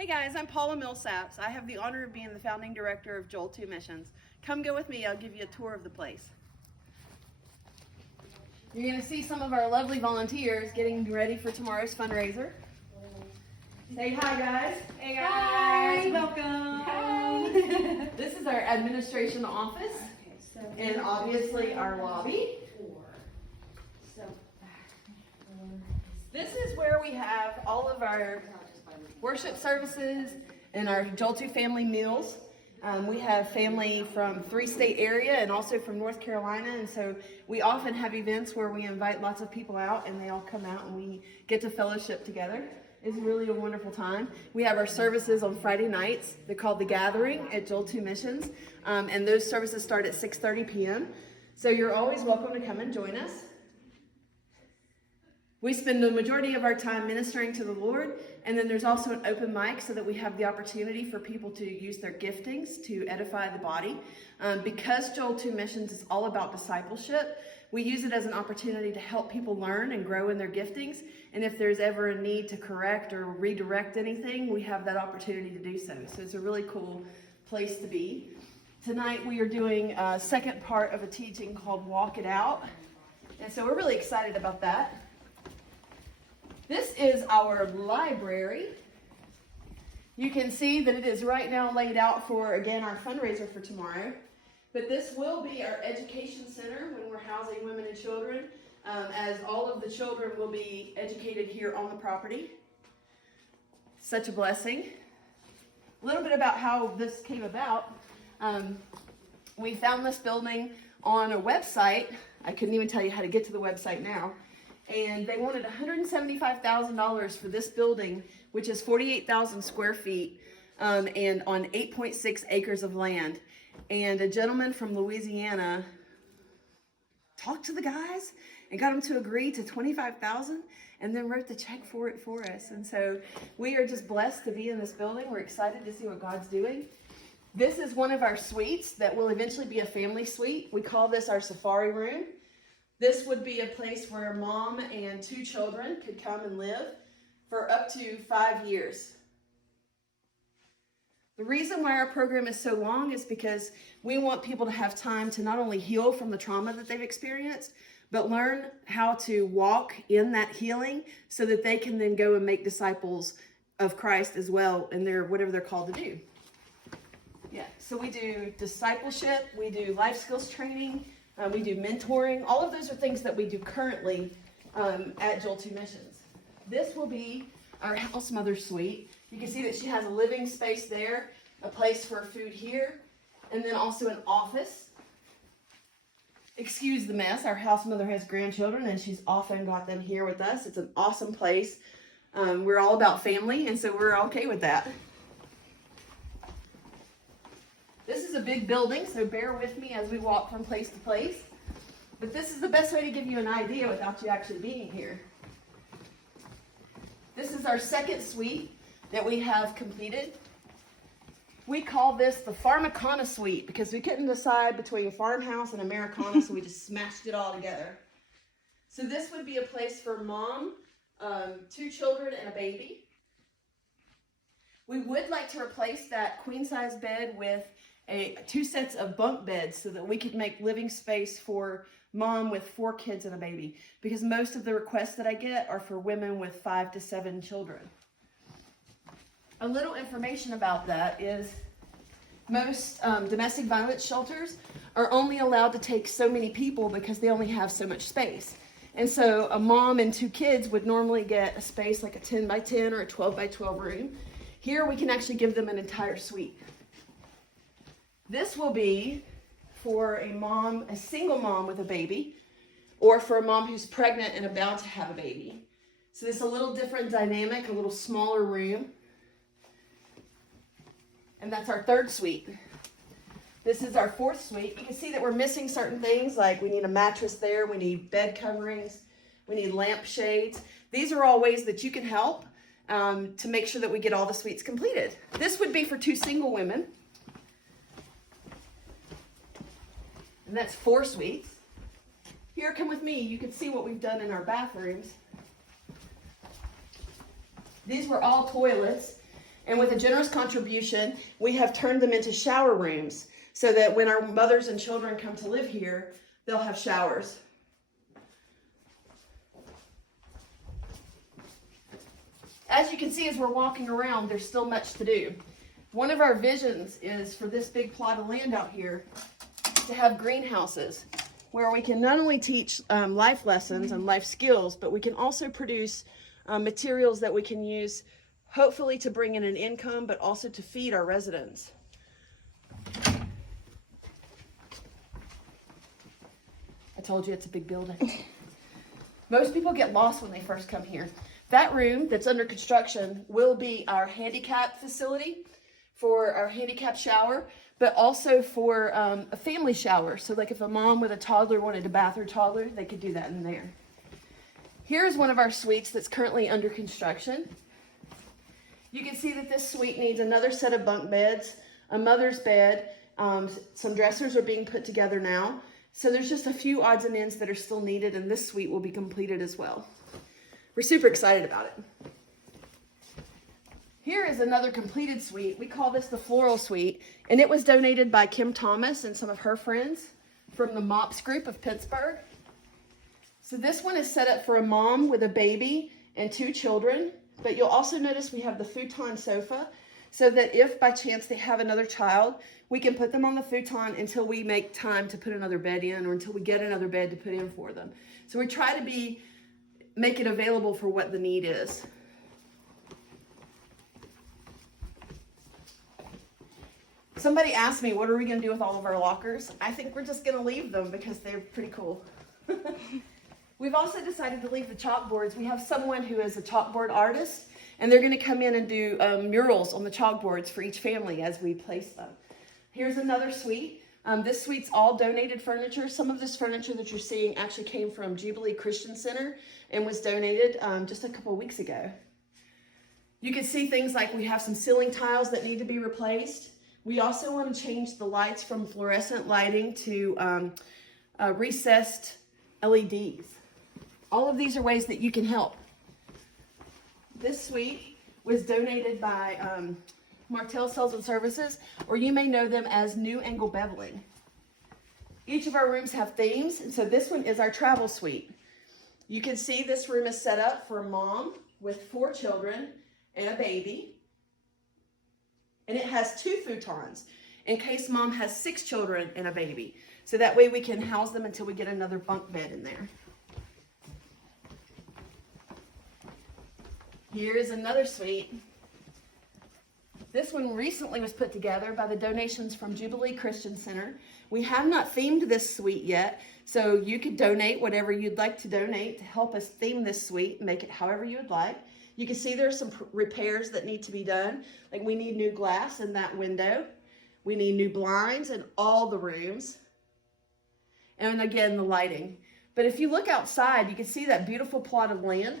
Hey guys, I'm Paula Millsaps. I have the honor of being the founding director of Joel 2 Missions. Come go with me, I'll give you a tour of the place. You're going to see some of our lovely volunteers getting ready for tomorrow's fundraiser. Say hi guys. Hey guys. Hi. Welcome. Hi. This is our administration office and obviously our lobby. This is where we have all of our worship services and our Joel 2 family meals. We have family from 3-state area and also from North Carolina, and so we often have events where we invite lots of people out and they all come out and we get to fellowship together. It's really a wonderful time. We have our services on Friday nights. They're called The Gathering at Joel 2 Missions, and those services start at 6:30 p.m. So you're always welcome to come and join us. We spend the majority of our time ministering to the Lord, and then there's also an open mic so that we have the opportunity for people to use their giftings to edify the body. Because Joel 2 Missions is all about discipleship, we use it as an opportunity to help people learn and grow in their giftings, and if there's ever a need to correct or redirect anything, we have that opportunity to do so. So it's a really cool place to be. Tonight we are doing a second part of a teaching called Walk It Out, and so we're really excited about that. This is our library. You can see that it is right now laid out for, again, our fundraiser for tomorrow. But this will be our education center when we're housing women and children, as all of the children will be educated here on the property. Such a blessing. A little bit about how this came about. We found this building on a website. I couldn't even tell you how to get to the website now. And they wanted $175,000 for this building, which is 48,000 square feet and on 8.6 acres of land. And a gentleman from Louisiana talked to the guys and got them to agree to $25,000 and then wrote the check for it for us. And so we are just blessed to be in this building. We're excited to see what God's doing. This is one of our suites that will eventually be a family suite. We call this our safari room. This would be a place where mom and 2 children could come and live for up to 5 years. The reason why our program is so long is because we want people to have time to not only heal from the trauma that they've experienced, but learn how to walk in that healing so that they can then go and make disciples of Christ as well in their whatever they're called to do. Yeah, so we do discipleship, we do life skills training, we do mentoring. All of those are things that we do currently at Joel 2 Missions. This will be our house mother suite. You can see that she has a living space there, a place for food here, and then also an office. Excuse the mess. Our house mother has grandchildren, and she's often got them here with us. It's an awesome place. We're all about family, and so we're okay with that. This is a big building, so bear with me as we walk from place to place. But this is the best way to give you an idea without you actually being here. This is our second suite that we have completed. We call this the Farmicana suite because we couldn't decide between farmhouse and Americana, so we just smashed it all together. So this would be a place for mom, 2 children, and a baby. We would like to replace that queen-size bed with 2 sets of bunk beds so that we could make living space for mom with 4 kids and a baby, because most of the requests that I get are for women with 5 to 7 children. A little information about that is most domestic violence shelters are only allowed to take so many people because they only have so much space. And so a mom and 2 kids would normally get a space like a 10 by 10 or a 12 by 12 room. Here we can actually give them an entire suite. This will be for a mom, a single mom with a baby, or for a mom who's pregnant and about to have a baby. So this is a little different dynamic, a little smaller room. And that's our 3rd suite. This is our 4th suite. You can see that we're missing certain things, like we need a mattress there, we need bed coverings, we need lamp shades. These are all ways that you can help to make sure that we get all the suites completed. This would be for 2 single women. And that's 4 suites. Here, come with me. You can see what we've done in our bathrooms. These were all toilets, And with a generous contribution, we have turned them into shower rooms so that when our mothers and children come to live here, they'll have showers. As you can see, as we're walking around, there's still much to do. One of our visions is for this big plot of land out here to have greenhouses where we can not only teach life lessons and life skills, but we can also produce materials that we can use hopefully to bring in an income, but also to feed our residents. I told you it's a big building. Most people get lost when they first come here. That room that's under construction will be our handicap facility for our handicap shower, but also for a family shower. So like if a mom with a toddler wanted to bath her toddler, they could do that in there. Here's one of our suites that's currently under construction. You can see that this suite needs another set of bunk beds, a mother's bed, some dressers are being put together now. So there's just a few odds and ends that are still needed, and this suite will be completed as well. We're super excited about it. Here is another completed suite. We call this the Floral Suite, and it was donated by Kim Thomas and some of her friends from the MOPS group of Pittsburgh. So this one is set up for a mom with a baby and 2 children, but you'll also notice we have the futon sofa so that if by chance they have another child, we can put them on the futon until we make time to put another bed in or until we get another bed to put in for them. So we try to make it available for what the need is. Somebody asked me, what are we going to do with all of our lockers? I think we're just going to leave them because they're pretty cool. We've also decided to leave the chalkboards. We have someone who is a chalkboard artist, and they're going to come in and do murals on the chalkboards for each family as we place them. Here's another suite. This suite's all donated furniture. Some of this furniture that you're seeing actually came from Jubilee Christian Center and was donated just a couple weeks ago. You can see things like we have some ceiling tiles that need to be replaced. We also want to change the lights from fluorescent lighting to recessed LEDs. All of these are ways that you can help. This suite was donated by Martell Sales and Services, or you may know them as New Angle Beveling. Each of our rooms have themes, and so this one is our travel suite. You can see this room is set up for a mom with 4 children and a baby. And it has 2 futons in case mom has 6 children and a baby. So that way we can house them until we get another bunk bed in there. Here's another suite. This one recently was put together by the donations from Jubilee Christian Center. We have not themed this suite yet, so you could donate whatever you'd like to donate to help us theme this suite and make it however you would like. You can see there's some repairs that need to be done. Like we need new glass in that window. We need new blinds in all the rooms. And again, the lighting. But if you look outside, you can see that beautiful plot of land.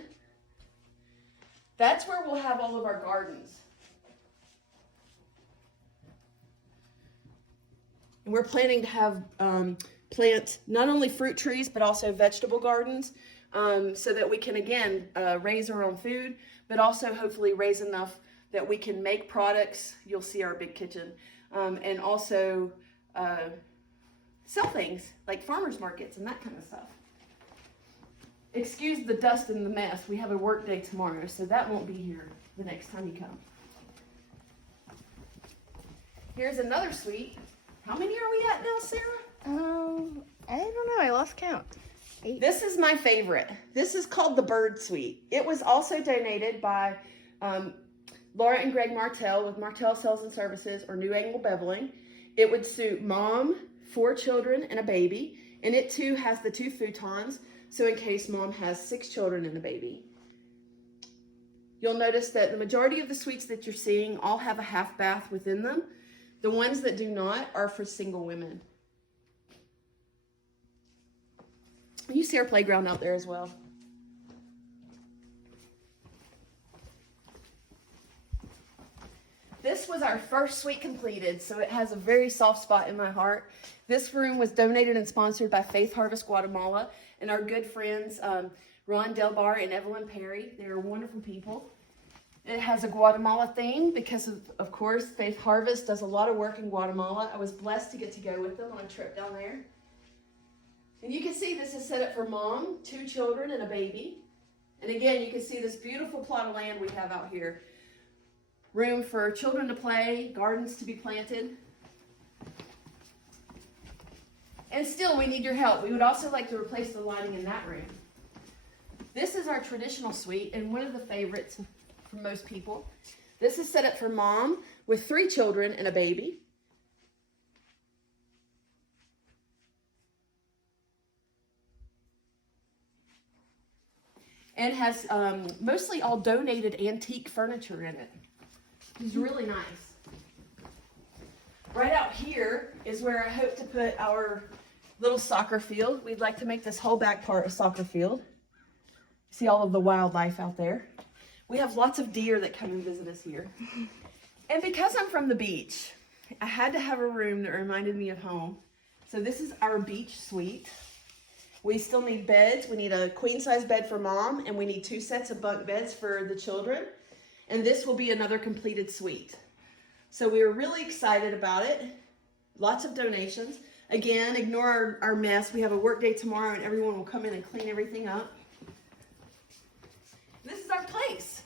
That's where we'll have all of our gardens. And we're planning to have plant not only fruit trees, but also vegetable gardens so that we can, again, raise our own food, but also hopefully raise enough that we can make products. You'll see our big kitchen. And also sell things like farmers markets and that kind of stuff. Excuse the dust and the mess. We have a work day tomorrow, so that won't be here the next time you come. Here's another suite. How many are we at now, Sarah? I don't know. I lost count. 8. This is my favorite. This is called the Bird Suite. It was also donated by Laura and Greg Martell with Martell Sales and Services or New Angle Beveling. It would suit mom, 4 children, and a baby. And it too has the 2 futons. So in case mom has 6 children and a baby. You'll notice that the majority of the suites that you're seeing all have a half bath within them. The ones that do not are for single women. You see our playground out there as well. This was our first suite completed, so it has a very soft spot in my heart. This room was donated and sponsored by Faith Harvest Guatemala and our good friends Ron Delbar and Evelyn Perry. They are wonderful people. It has a Guatemala theme because of course, Faith Harvest does a lot of work in Guatemala. I was blessed to get to go with them on a trip down there. And you can see this is set up for mom, 2 children, and a baby. And again, you can see this beautiful plot of land we have out here. Room for children to play, gardens to be planted. And still, we need your help. We would also like to replace the lighting in that room. This is our traditional suite and one of the favorites for most people. This is set up for mom with 3 children and a baby. And has mostly all donated antique furniture in it. It's really nice. Right out here is where I hope to put our little soccer field. We'd like to make this whole back part a soccer field. See all of the wildlife out there. We have lots of deer that come and visit us here. And because I'm from the beach, I had to have a room that reminded me of home. So this is our beach suite. We still need beds. We need a queen size bed for mom, and we need 2 sets of bunk beds for the children. And this will be another completed suite. So we were really excited about it. Lots of donations. Again, ignore our mess. We have a work day tomorrow and everyone will come in and clean everything up. This is our place.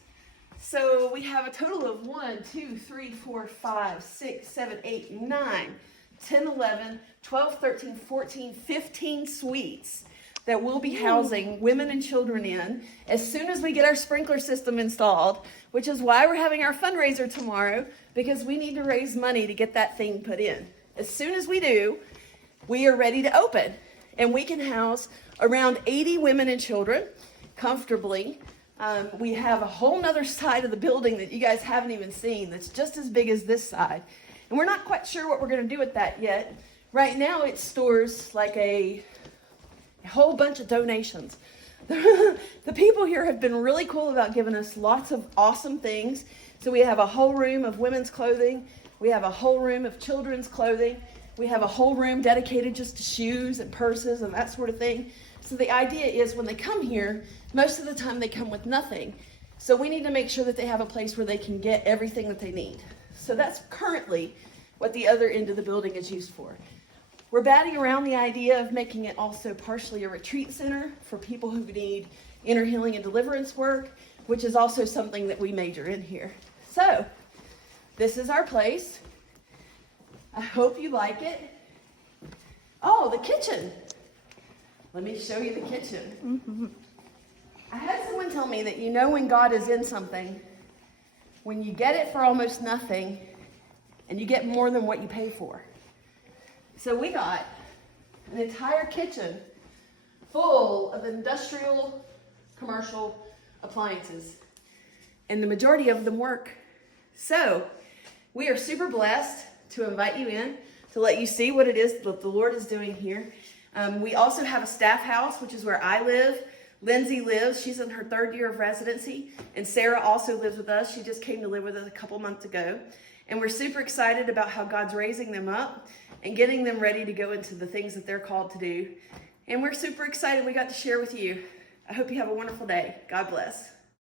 So we have a total of 1, 2, 3, 4, 5, 6, 7, 8, 9, 10, 11, 12, 13, 14, 15 suites that we'll be housing women and children in as soon as we get our sprinkler system installed, which is why we're having our fundraiser tomorrow, because we need to raise money to get that thing put in. As soon as we do, we are ready to open, and we can house around 80 women and children comfortably. We have a whole nother side of the building that you guys haven't even seen that's just as big as this side. And we're not quite sure what we're going to do with that yet. Right now it stores like a whole bunch of donations. The people here have been really cool about giving us lots of awesome things. So we have a whole room of women's clothing. We have a whole room of children's clothing. We have a whole room dedicated just to shoes and purses and that sort of thing. So the idea is when they come here, most of the time they come with nothing. So we need to make sure that they have a place where they can get everything that they need. So that's currently what the other end of the building is used for. We're batting around the idea of making it also partially a retreat center for people who need inner healing and deliverance work, which is also something that we major in here. So this is our place. I hope you like it. Oh, the kitchen. Let me show you the kitchen. I had someone tell me that you know when God is in something, when you get it for almost nothing and you get more than what you pay for. So we got an entire kitchen full of industrial, commercial appliances, and the majority of them work. So we are super blessed to invite you in to let you see what it is that the Lord is doing here. We also have a staff house, which is where I live. Lindsay lives. She's in her 3rd year of residency. And Sarah also lives with us. She just came to live with us a couple months ago. And we're super excited about how God's raising them up and getting them ready to go into the things that they're called to do. And we're super excited we got to share with you. I hope you have a wonderful day. God bless.